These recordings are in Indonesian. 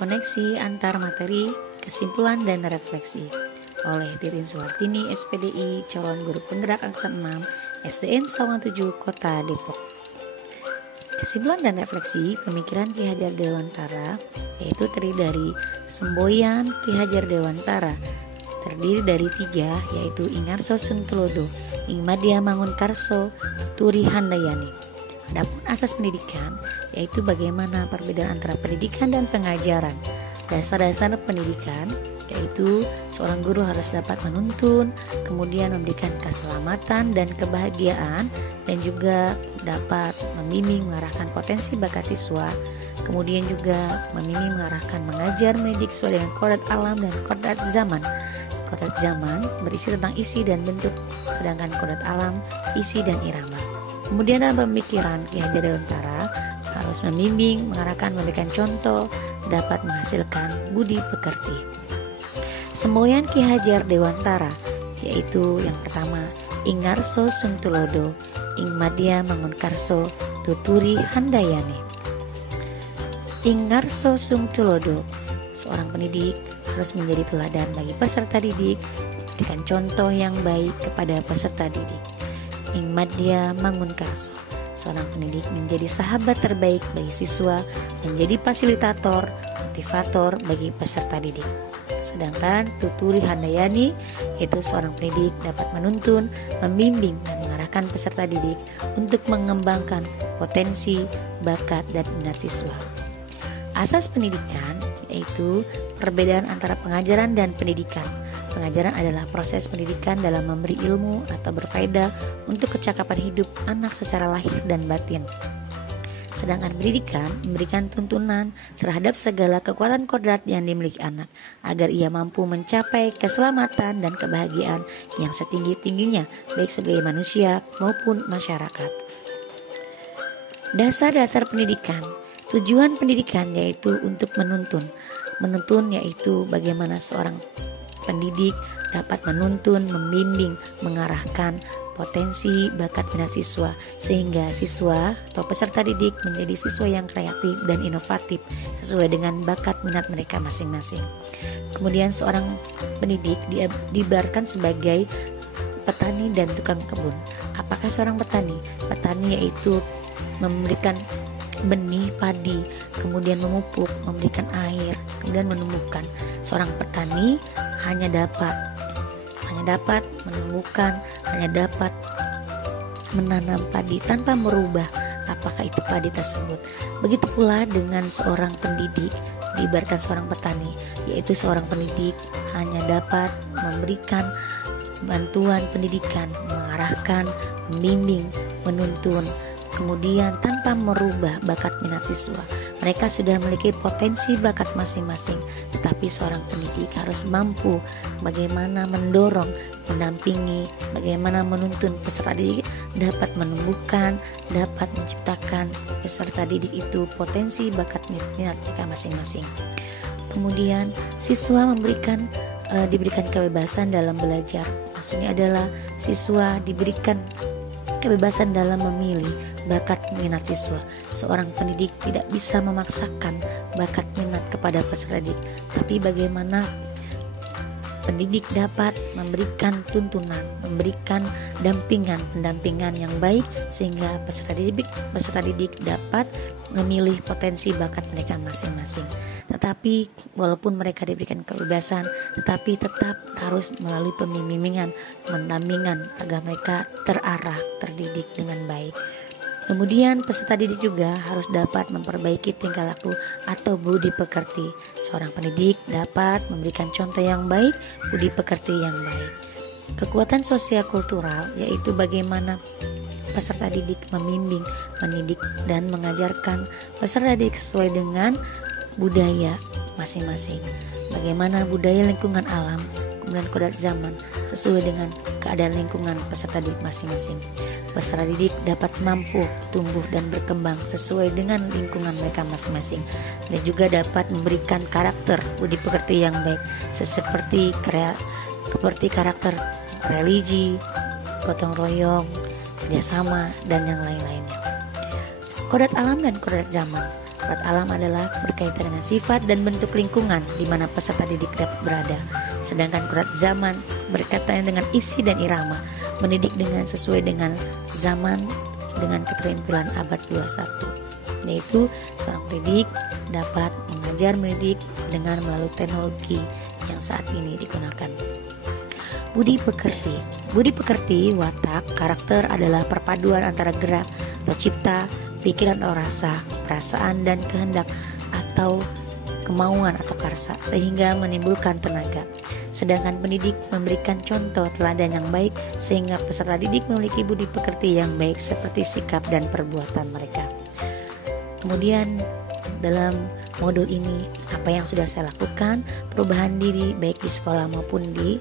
Koneksi antar materi, kesimpulan dan refleksi oleh Titin Suhartini, SPDI, calon guru penggerak angkatan 6, SDN Sawangan 7, Kota Depok. Kesimpulan dan refleksi pemikiran Ki Hajar Dewantara yaitu terdiri dari semboyan Ki Hajar Dewantara, terdiri dari 3, yaitu Ingarso Sungtulodo, Ingmadya Mangunkarso, Tuturi Handayani. Adapun asas pendidikan yaitu bagaimana perbedaan antara pendidikan dan pengajaran. Dasar-dasar pendidikan yaitu seorang guru harus dapat menuntun, kemudian memberikan keselamatan dan kebahagiaan, dan juga dapat membimbing mengarahkan potensi bakat siswa, kemudian juga membimbing mengarahkan mengajar mendidik sesuai dengan kodrat alam dan kodrat zaman. Kodrat zaman berisi tentang isi dan bentuk, sedangkan kodrat alam isi dan irama. Kemudian dalam pemikiran Ki Hajar Dewantara harus membimbing, mengarahkan, memberikan contoh, dapat menghasilkan budi pekerti. Semboyan Ki Hajar Dewantara yaitu yang pertama Ingarso Sungtulodo, Ingmadya Mangunkarso, Tuturi Handayani. Ingarso Sungtulodo, seorang pendidik harus menjadi teladan bagi peserta didik, memberikan contoh yang baik kepada peserta didik. Ingmadya Mangunkarso, seorang pendidik menjadi sahabat terbaik bagi siswa, menjadi fasilitator, motivator bagi peserta didik. Sedangkan Tuturi Handayani yaitu seorang pendidik dapat menuntun, membimbing dan mengarahkan peserta didik untuk mengembangkan potensi, bakat dan minat siswa. Asas pendidikan yaitu perbedaan antara pengajaran dan pendidikan. Pengajaran adalah proses pendidikan dalam memberi ilmu atau berfaedah untuk kecakapan hidup anak secara lahir dan batin. Sedangkan pendidikan memberikan tuntunan terhadap segala kekuatan kodrat yang dimiliki anak agar ia mampu mencapai keselamatan dan kebahagiaan yang setinggi-tingginya baik sebagai manusia maupun masyarakat. Dasar-dasar pendidikan. Tujuan pendidikan yaitu untuk menuntun. Menuntun yaitu bagaimana seorang pendidik dapat menuntun, membimbing, mengarahkan potensi, bakat minat siswa sehingga siswa atau peserta didik menjadi siswa yang kreatif dan inovatif sesuai dengan bakat minat mereka masing-masing. Kemudian seorang pendidik diibaratkan sebagai petani dan tukang kebun. Apakah seorang petani? Petani yaitu memberikan benih padi, kemudian memupuk, memberikan air, kemudian menumbuhkan. Seorang petani hanya dapat menumbuhkan, hanya dapat menanam padi tanpa merubah apakah itu padi tersebut. Begitu pula dengan seorang pendidik, diibaratkan seorang petani, yaitu seorang pendidik hanya dapat memberikan bantuan pendidikan, mengarahkan, membimbing, menuntun, kemudian tanpa merubah bakat minat siswa. Mereka sudah memiliki potensi bakat masing-masing, tetapi seorang pendidik harus mampu bagaimana mendorong, mendampingi, bagaimana menuntun peserta didik dapat menumbuhkan, dapat menciptakan peserta didik itu potensi bakat minat mereka masing-masing. Kemudian siswa diberikan kebebasan dalam belajar. Maksudnya adalah siswa diberikan kebebasan dalam memilih bakat minat siswa. Seorang pendidik tidak bisa memaksakan bakat minat kepada peserta didik, tapi bagaimana pendidik dapat memberikan tuntunan, memberikan pendampingan yang baik sehingga peserta didik dapat memilih potensi bakat mereka masing-masing. Tetapi walaupun mereka diberikan kebebasan, tetapi tetap harus melalui pembimbingan, pendampingan agar mereka terarah, terdidik dengan baik. Kemudian peserta didik juga harus dapat memperbaiki tingkah laku atau budi pekerti. Seorang pendidik dapat memberikan contoh yang baik, budi pekerti yang baik. Kekuatan sosial kultural yaitu bagaimana peserta didik membimbing, mendidik dan mengajarkan peserta didik sesuai dengan budaya masing-masing. Bagaimana budaya lingkungan alam, kemudian kodrat zaman sesuai dengan keadaan lingkungan peserta didik masing-masing. Peserta didik dapat mampu tumbuh dan berkembang sesuai dengan lingkungan mereka masing-masing, dan juga dapat memberikan karakter budi pekerti yang baik seperti karakter religi, gotong royong, kerjasama dan yang lain-lainnya. Kodrat alam dan kodrat zaman. Sifat alam adalah berkaitan dengan sifat dan bentuk lingkungan di mana peserta didik dapat berada. Sedangkan kurat zaman berkaitan dengan isi dan irama, mendidik dengan sesuai dengan zaman dengan keterampilan abad 21, yaitu seorang pendidik dapat mengajar mendidik dengan melalui teknologi yang saat ini digunakan. Budi pekerti. Budi pekerti, watak, karakter adalah perpaduan antara gerak atau cipta, pikiran atau rasa, perasaan dan kehendak atau kemauan atau karsa sehingga menimbulkan tenaga. Sedangkan pendidik memberikan contoh teladan yang baik sehingga peserta didik memiliki budi pekerti yang baik seperti sikap dan perbuatan mereka. Kemudian dalam modul ini apa yang sudah saya lakukan, perubahan diri baik di sekolah maupun di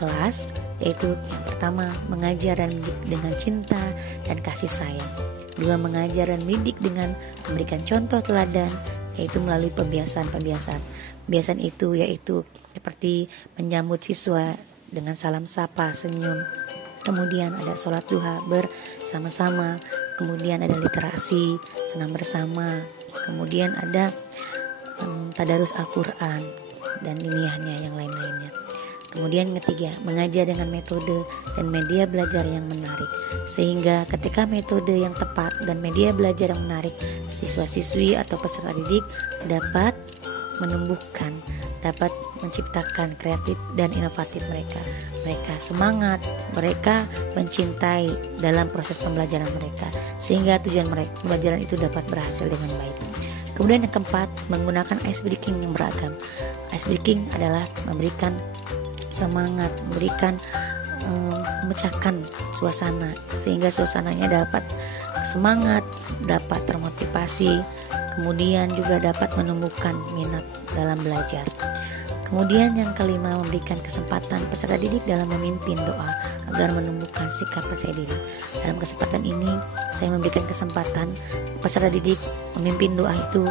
kelas, yaitu yang pertama mengajar dan mendidik dengan cinta dan kasih sayang. Dua, mengajar dan mendidik dengan memberikan contoh teladan, yaitu melalui pembiasaan. Pembiasaan itu yaitu seperti menyambut siswa dengan salam sapa, senyum. Kemudian ada sholat duha bersama-sama. Kemudian ada literasi, senam bersama. Kemudian ada tadarus Al-Quran dan ilmiahnya yang lain-lainnya. Kemudian ketiga, mengajar dengan metode dan media belajar yang menarik. Sehingga ketika metode yang tepat dan media belajar yang menarik, siswa-siswi atau peserta didik dapat menumbuhkan, dapat menciptakan kreatif dan inovatif mereka. Mereka semangat, mereka mencintai dalam proses pembelajaran mereka, sehingga tujuan mereka pembelajaran itu dapat berhasil dengan baik. Kemudian yang keempat, menggunakan ice breaking yang beragam. Ice breaking adalah memberikan semangat, memberikan memecahkan suasana sehingga suasananya dapat semangat, dapat termotivasi, kemudian juga dapat menumbuhkan minat dalam belajar. Kemudian yang kelima, memberikan kesempatan peserta didik dalam memimpin doa agar menumbuhkan sikap percaya diri. Dalam kesempatan ini saya memberikan kesempatan peserta didik memimpin doa itu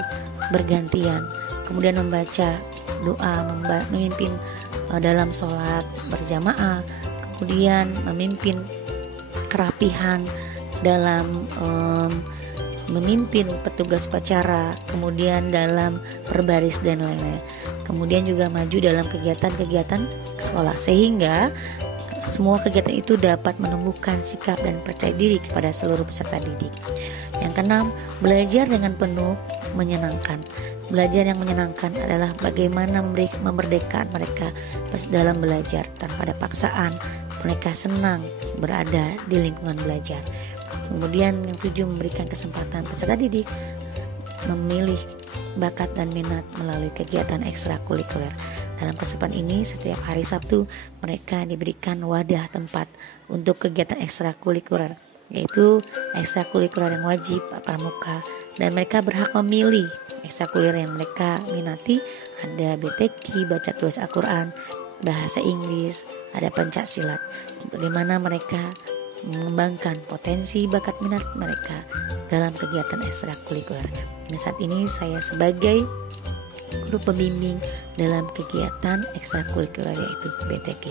bergantian, kemudian membaca doa, memimpin dalam sholat berjamaah, kemudian memimpin kerapihan dalam memimpin petugas upacara, kemudian dalam berbaris dan lain-lain. Kemudian juga maju dalam kegiatan-kegiatan sekolah sehingga semua kegiatan itu dapat menumbuhkan sikap dan percaya diri kepada seluruh peserta didik. Yang keenam, belajar dengan penuh menyenangkan. Belajar yang menyenangkan adalah bagaimana memerdekakan mereka dalam belajar tanpa ada paksaan. Mereka senang berada di lingkungan belajar. Kemudian yang tujuh, memberikan kesempatan peserta didik memilih bakat dan minat melalui kegiatan ekstrakurikuler. Dalam kesempatan ini setiap hari Sabtu mereka diberikan wadah tempat untuk kegiatan ekstrakurikuler, yaitu ekstrakurikuler yang wajib pramuka, dan mereka berhak memilih ekstrakurikuler yang mereka minati. Ada BTQ, baca tulis Al-Quran, bahasa Inggris, ada pencak silat. Bagaimana mereka mengembangkan potensi bakat minat mereka dalam kegiatan ekstrakurikuler. Nah, saat ini saya sebagai guru pembimbing dalam kegiatan ekstrakurikuler yaitu BTQ.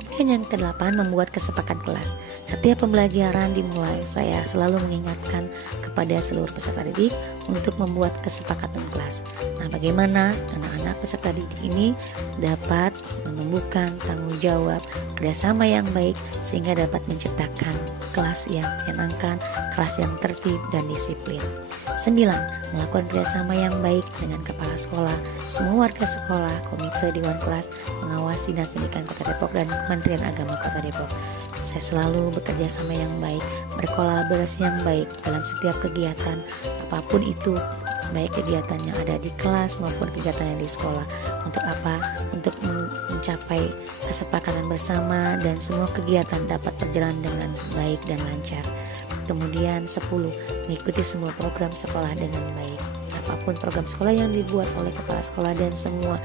Kemudian yang ke-8, membuat kesepakatan kelas. Setiap pembelajaran dimulai, saya selalu mengingatkan kepada seluruh peserta didik untuk membuat kesepakatan kelas. Nah, bagaimana anak-anak peserta didik ini dapat menumbuhkan tanggung jawab, kerjasama yang baik sehingga dapat menciptakan kelas yang menyenangkan, kelas yang tertib dan disiplin. 9. Melakukan kerjasama yang baik dengan kepala sekolah, semua warga sekolah, komite dewan kelas, mengawasi Dinas Pendidikan Kota Depok dan Kementerian Agama Kota Depok. Saya selalu bekerja sama yang baik, berkolaborasi yang baik dalam setiap kegiatan apapun itu, baik kegiatan yang ada di kelas maupun kegiatan yang di sekolah. Untuk apa? Untuk mencapai kesepakatan bersama dan semua kegiatan dapat berjalan dengan baik dan lancar. Kemudian 10, mengikuti semua program sekolah dengan baik. Apapun program sekolah yang dibuat oleh kepala sekolah dan semua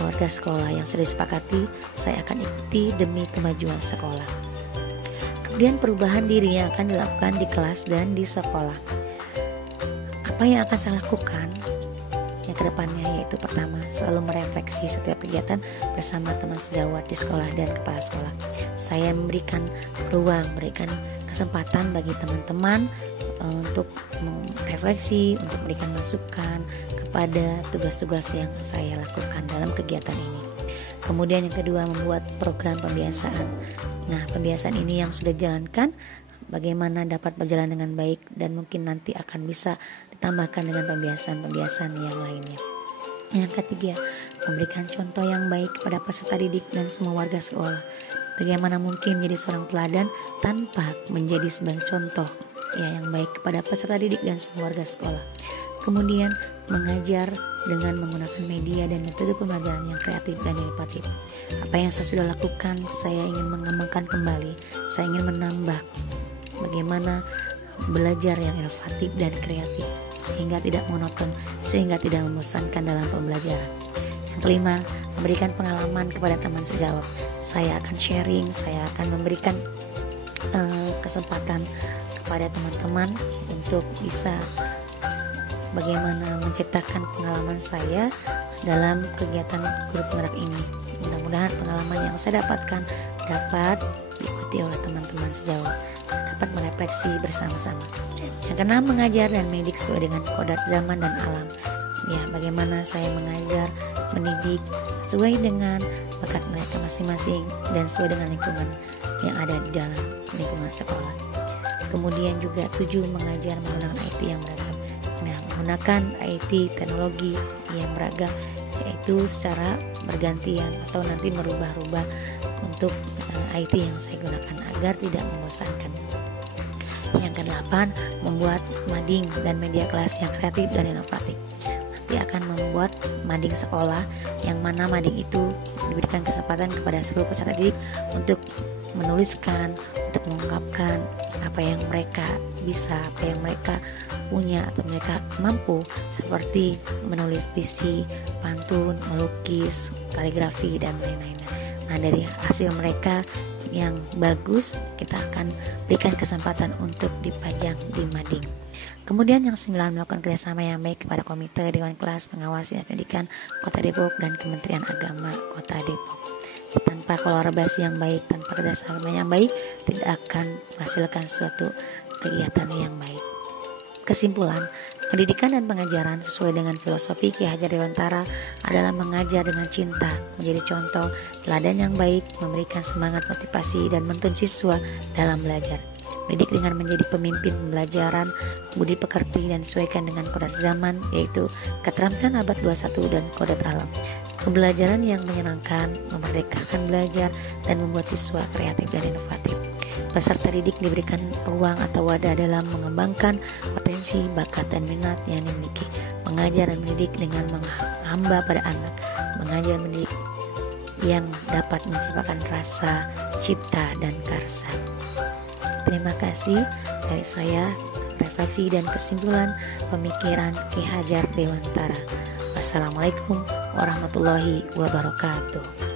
warga sekolah yang sudah disepakati, saya akan ikuti demi kemajuan sekolah. Kemudian perubahan diri yang akan dilakukan di kelas dan di sekolah. Apa yang akan saya lakukan? baiknya ke depannya yaitu pertama, selalu merefleksi setiap kegiatan bersama teman sejawat di sekolah dan kepala sekolah. Saya memberikan ruang, memberikan kesempatan bagi teman-teman untuk merefleksi, untuk memberikan masukan kepada tugas-tugas yang saya lakukan dalam kegiatan ini. Kemudian yang kedua, membuat program pembiasaan. Nah, pembiasaan ini yang sudah dijalankan bagaimana dapat berjalan dengan baik dan mungkin nanti akan bisa ditambahkan dengan pembiasaan-pembiasaan yang lainnya. Yang ketiga, memberikan contoh yang baik kepada peserta didik dan semua warga sekolah. Bagaimana mungkin menjadi seorang teladan tanpa menjadi sebagai contoh yang baik kepada peserta didik dan semua warga sekolah. Kemudian mengajar dengan menggunakan media dan metode pembelajaran yang kreatif dan inovatif. Apa yang saya sudah lakukan, saya ingin mengembangkan kembali. Saya ingin menambah bagaimana belajar yang inovatif dan kreatif sehingga tidak monoton, sehingga tidak membosankan dalam pembelajaran. Yang kelima, memberikan pengalaman kepada teman sejawat. Saya akan sharing, saya akan memberikan kesempatan kepada teman-teman untuk bisa bagaimana menciptakan pengalaman saya dalam kegiatan grup penggerak ini. Mudah-mudahan pengalaman yang saya dapatkan dapat diikuti oleh teman-teman sejawat, dapat merefleksi bersama-sama. Yang keenam, mengajar dan mendidik sesuai dengan kodrat zaman dan alam. Ya, bagaimana saya mengajar, mendidik sesuai dengan bakat mereka masing-masing dan sesuai dengan lingkungan yang ada di dalam lingkungan sekolah. Kemudian juga 7, mengajar menggunakan IT yang beragam. Nah, menggunakan IT teknologi yang beragam yaitu secara bergantian atau nanti merubah-rubah untuk IT yang saya gunakan agar tidak membosankan. Yang ke-8, membuat mading dan media kelas yang kreatif dan inovatif. Nanti akan membuat mading sekolah yang mana mading itu diberikan kesempatan kepada seluruh peserta didik untuk menuliskan, untuk mengungkapkan apa yang mereka bisa, apa yang mereka punya atau mereka mampu, seperti menulis puisi, pantun, melukis, kaligrafi dan lain-lain. Nah, dari hasil mereka yang bagus kita akan berikan kesempatan untuk dipajang di mading. Kemudian yang 9, melakukan kerjasama yang baik kepada komite, dewan kelas, pengawas pendidikan Kota Depok dan Kementerian Agama Kota Depok. Tanpa kolaborasi yang baik, tanpa kerjasama yang baik, tidak akan menghasilkan suatu kegiatan yang baik. Kesimpulan, pendidikan dan pengajaran sesuai dengan filosofi Ki Hajar Dewantara adalah mengajar dengan cinta, menjadi contoh, teladan yang baik, memberikan semangat, motivasi, dan menuntun siswa dalam belajar. Mendidik dengan menjadi pemimpin pembelajaran, budi pekerti, dan sesuaikan dengan kodrat zaman, yaitu keterampilan abad 21 dan kodrat alam. Pembelajaran yang menyenangkan, memerdekakan belajar, dan membuat siswa kreatif dan inovatif. Peserta didik diberikan ruang atau wadah dalam mengembangkan potensi, bakat, dan minat yang dimiliki. Mengajar dan mendidik dengan menghamba pada anak. Mengajar mendidik yang dapat menciptakan rasa, cipta, dan karsa. Terima kasih dari saya, refleksi dan kesimpulan pemikiran Ki Hajar Dewantara. Wassalamualaikum warahmatullahi wabarakatuh.